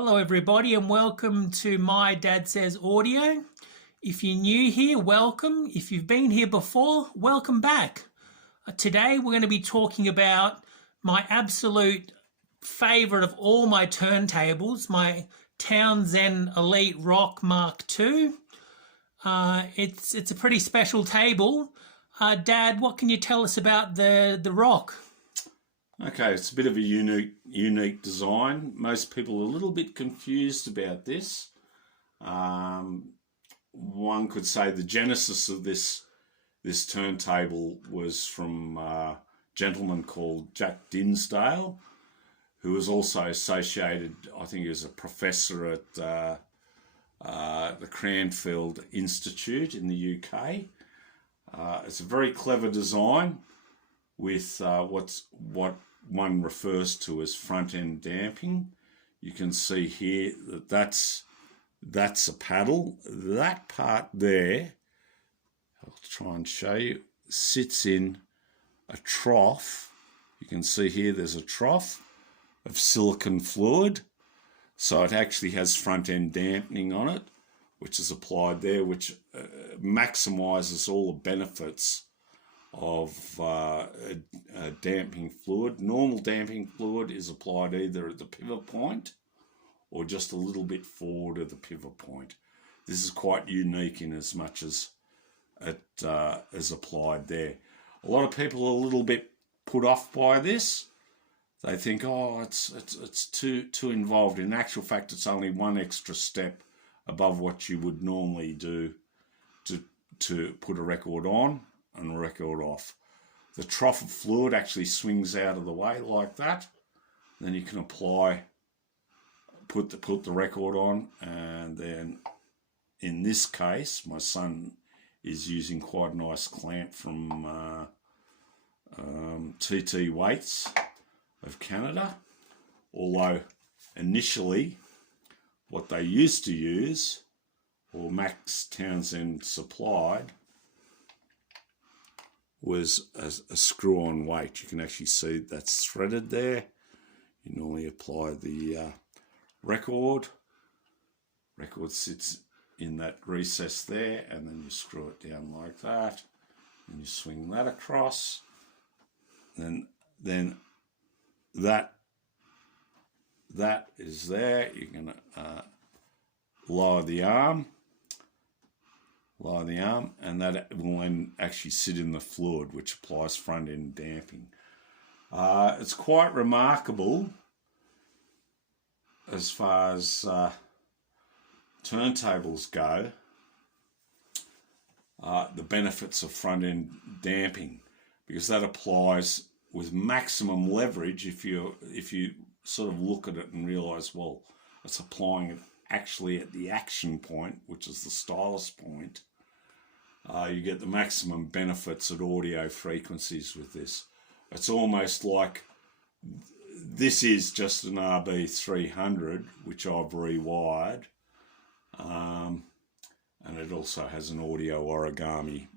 Hello everybody and welcome to My Dad Says Audio. If you're new here, welcome. If you've been here before, welcome back. Today we're going to be talking about my absolute favourite of all my turntables, my Townshend Elite Rock mk2. It's a pretty special table. Dad, what can you tell us about the Rock? Okay, it's a bit of a unique design. Most people are a little bit confused about this. One could say the genesis of this turntable was from a gentleman called Jack Dinsdale, who was also associated, I think he was a professor at the Cranfield Institute in the UK. It's a very clever design with what one refers to as front-end damping. You can see here that that's a paddle. That part there, I'll try and show you, sits in a trough. You can see here there's a trough of silicon fluid. So it actually has front-end dampening on it, which is applied there, which maximises all the benefits of damping fluid. Normal damping fluid is applied either at the pivot point or just a little bit forward of the pivot point. This is quite unique in as much as it is applied there. A lot of people are a little bit put off by this. They think, oh, it's too involved. In actual fact, it's only one extra step above what you would normally do to put a record on and a record off. The trough of fluid actually swings out of the way like that. Then you can put the record on, and then in this case, my son is using quite a nice clamp from TT Weights of Canada. Although initially, what they used to use, or Max Townshend supplied, was a screw-on weight. You can actually see that's threaded there. You normally apply the record. Record sits in that recess there, and then you screw it down like that, and you swing that across. Then that is there. You're going to lower the arm, and that will then actually sit in the fluid, which applies front-end damping. It's quite remarkable as far as turntables go, the benefits of front-end damping, because that applies with maximum leverage. If you sort of look at it and realise, well, it's applying it actually at the action point, which is the stylus point. You get the maximum benefits at audio frequencies with this. It's almost like this is just an RB300, which I've rewired, and it also has an audio origami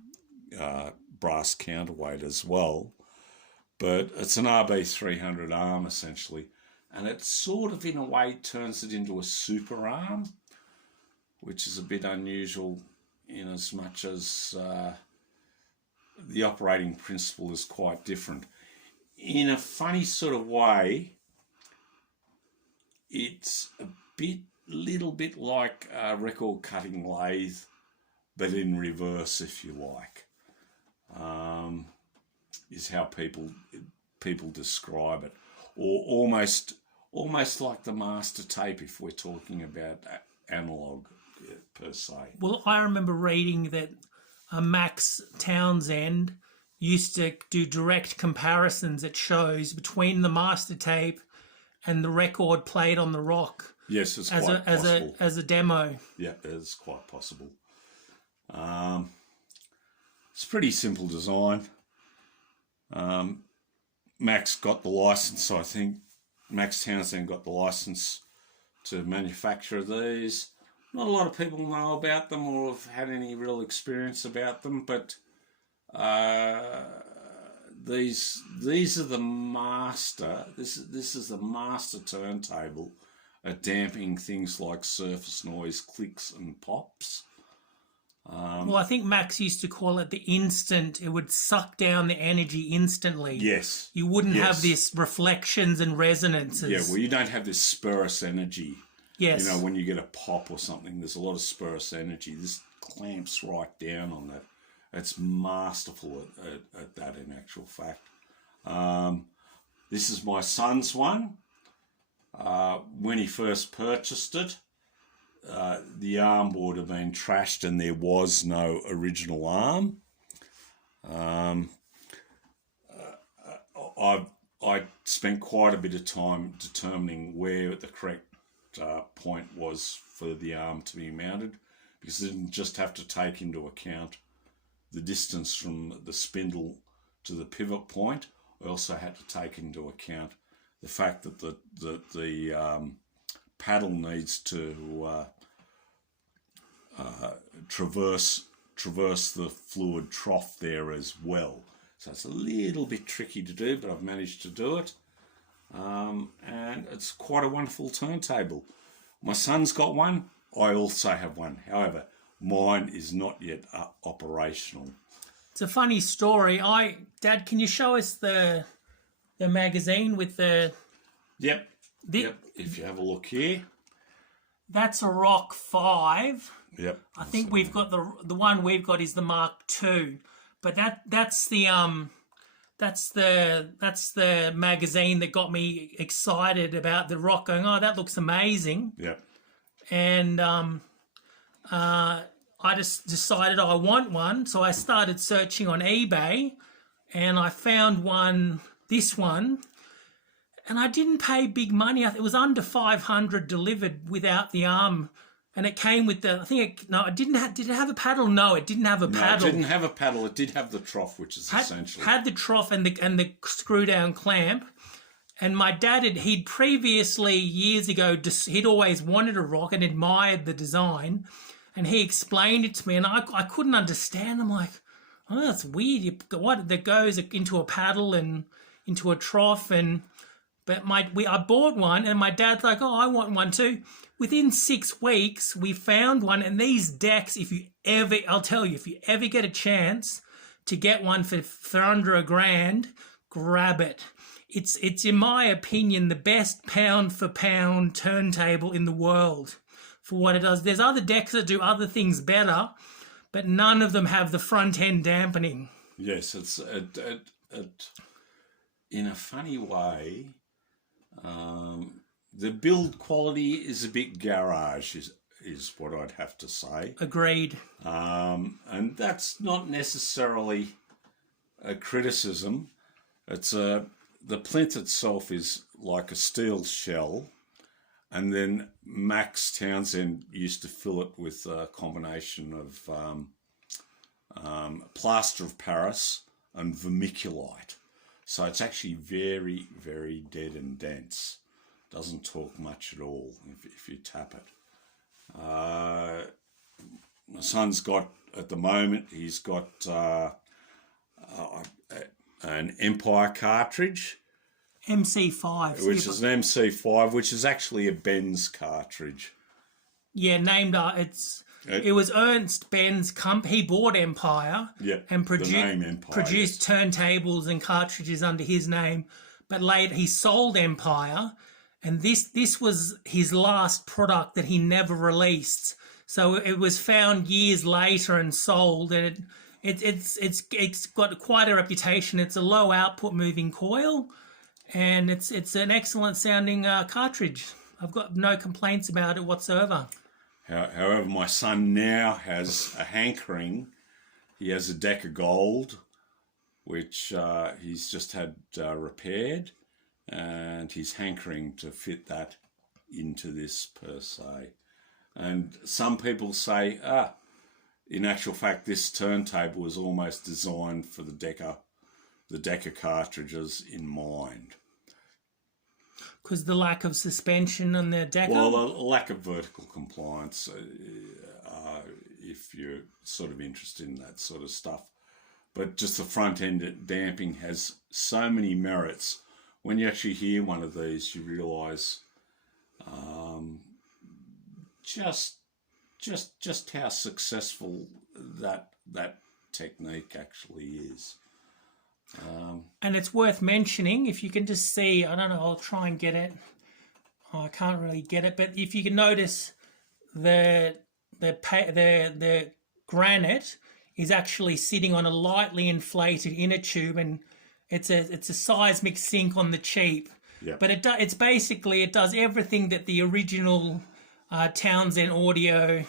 brass counterweight as well. But it's an RB300 arm essentially, and it sort of in a way turns it into a super arm, which is a bit unusual in as much as the operating principle is quite different. In a funny sort of way, it's a little bit like a record cutting lathe, but in reverse, if you like, is how people describe it, or almost like the master tape if we're talking about analog per se. Well, I remember reading that Max Townshend used to do direct comparisons at shows between the master tape and the record played on the Rock. Yes, it's quite possible. As a demo. Yeah, it's quite possible. It's a pretty simple design. Max got the license, I think. Max Townshend got the license to manufacture these. Not a lot of people know about them or have had any real experience about them, but these are the master. This is the master turntable at damping things like surface noise, clicks and pops. Well, I think Max used to call it the instant. It would suck down the energy instantly. Yes. You wouldn't Yes. have this reflections and resonances. Yeah, well, you don't have this spurious energy. Yes. You know, when you get a pop or something, there's a lot of spurious energy. This clamps right down on that. It's masterful at that, in actual fact. This is my son's one. When he first purchased it, the arm board had been trashed and there was no original arm. I spent quite a bit of time determining where the correct point was for the arm to be mounted, because I didn't just have to take into account the distance from the spindle to the pivot point. I also had to take into account the fact that the paddle needs to traverse the fluid trough there as well. So it's a little bit tricky to do, but I've managed to do it. And it's quite a wonderful turntable. My son's got one. I also have one. However, mine is not yet operational. It's a funny story. Dad, can you show us the magazine with the... Yep. Yep. If you have a look here. That's a Rock 5. Yep. I think we've got the one we've got is the Mark 2. But that's the magazine that got me excited about the Rock, going, oh, that looks amazing. Yeah. And I just decided I want one, so I started searching on eBay, and I found this one, and I didn't pay big money. It was under $500 delivered without the arm. And it came with the, did it have a paddle? No, it didn't have a paddle. No, it didn't have a paddle. It did have the trough, which is essential. Had the trough and the screw down clamp. And my dad, he'd previously, years ago, he'd always wanted a Rock and admired the design. And he explained it to me, and I couldn't understand. I'm like, oh, that's weird. What that goes into a paddle and into a trough, but I bought one, and my dad's like, oh, I want one too. Within 6 weeks, we found one, and these decks, I'll tell you, if you ever get a chance to get one for under $1,000, grab it. It's in my opinion the best pound for pound turntable in the world for what it does. There's other decks that do other things better, but none of them have the front end dampening. Yes, it's in a funny way. The build quality is a bit garage, is what I'd have to say. Agreed. And that's not necessarily a criticism. It's the plinth itself is like a steel shell, and then Max Townshend used to fill it with a combination of plaster of Paris and vermiculite. So it's actually very, very dead and dense. Doesn't talk much at all if you tap it. My son's got, at the moment, he's got an Empire cartridge. MC5. Which is an MC5, which is actually a Benz cartridge. Yeah, named, it was Ernst Ben's company. He bought Empire and produced turntables and cartridges under his name. But later he sold Empire, and this was his last product that he never released. So it was found years later and sold, and it's got quite a reputation. It's a low output moving coil, and it's an excellent sounding cartridge. I've got no complaints about it whatsoever. However, my son now has a hankering. He has a deck of gold, which he's just had repaired, and he's hankering to fit that into this per se. And some people say, in actual fact, this turntable was almost designed for the Decker cartridges in mind. Because the lack of suspension on the Decker? Well, a lack of vertical compliance, if you're sort of interested in that sort of stuff. But just the front end damping has so many merits. When you actually hear one of these, you realise just how successful that technique actually is. And it's worth mentioning, if you can just see, I don't know, I'll try and get it. Oh, I can't really get it, but if you can notice, the granite is actually sitting on a lightly inflated inner tube, and it's a seismic sink on the cheap. Yeah. But it does everything that the original Townshend audio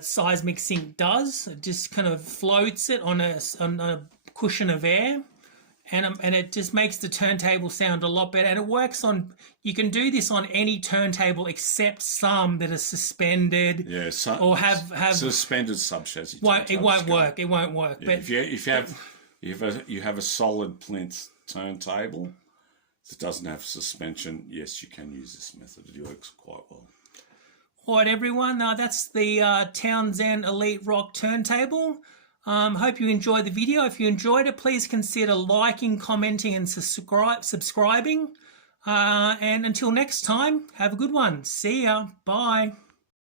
seismic sink does. It just kind of floats it on a cushion of air, and it just makes the turntable sound a lot better. And it works on, you can do this on any turntable except some that are suspended. Yeah, or have suspended subchassis. It won't work. It won't work. Yeah, but if you have a solid plinth turntable that doesn't have suspension, yes, you can use this method. It works quite well. All right, everyone. That's the Townshend Elite Rock turntable. Hope you enjoyed the video. If you enjoyed it, please consider liking, commenting, and subscribing. And until next time, have a good one. See ya. Bye.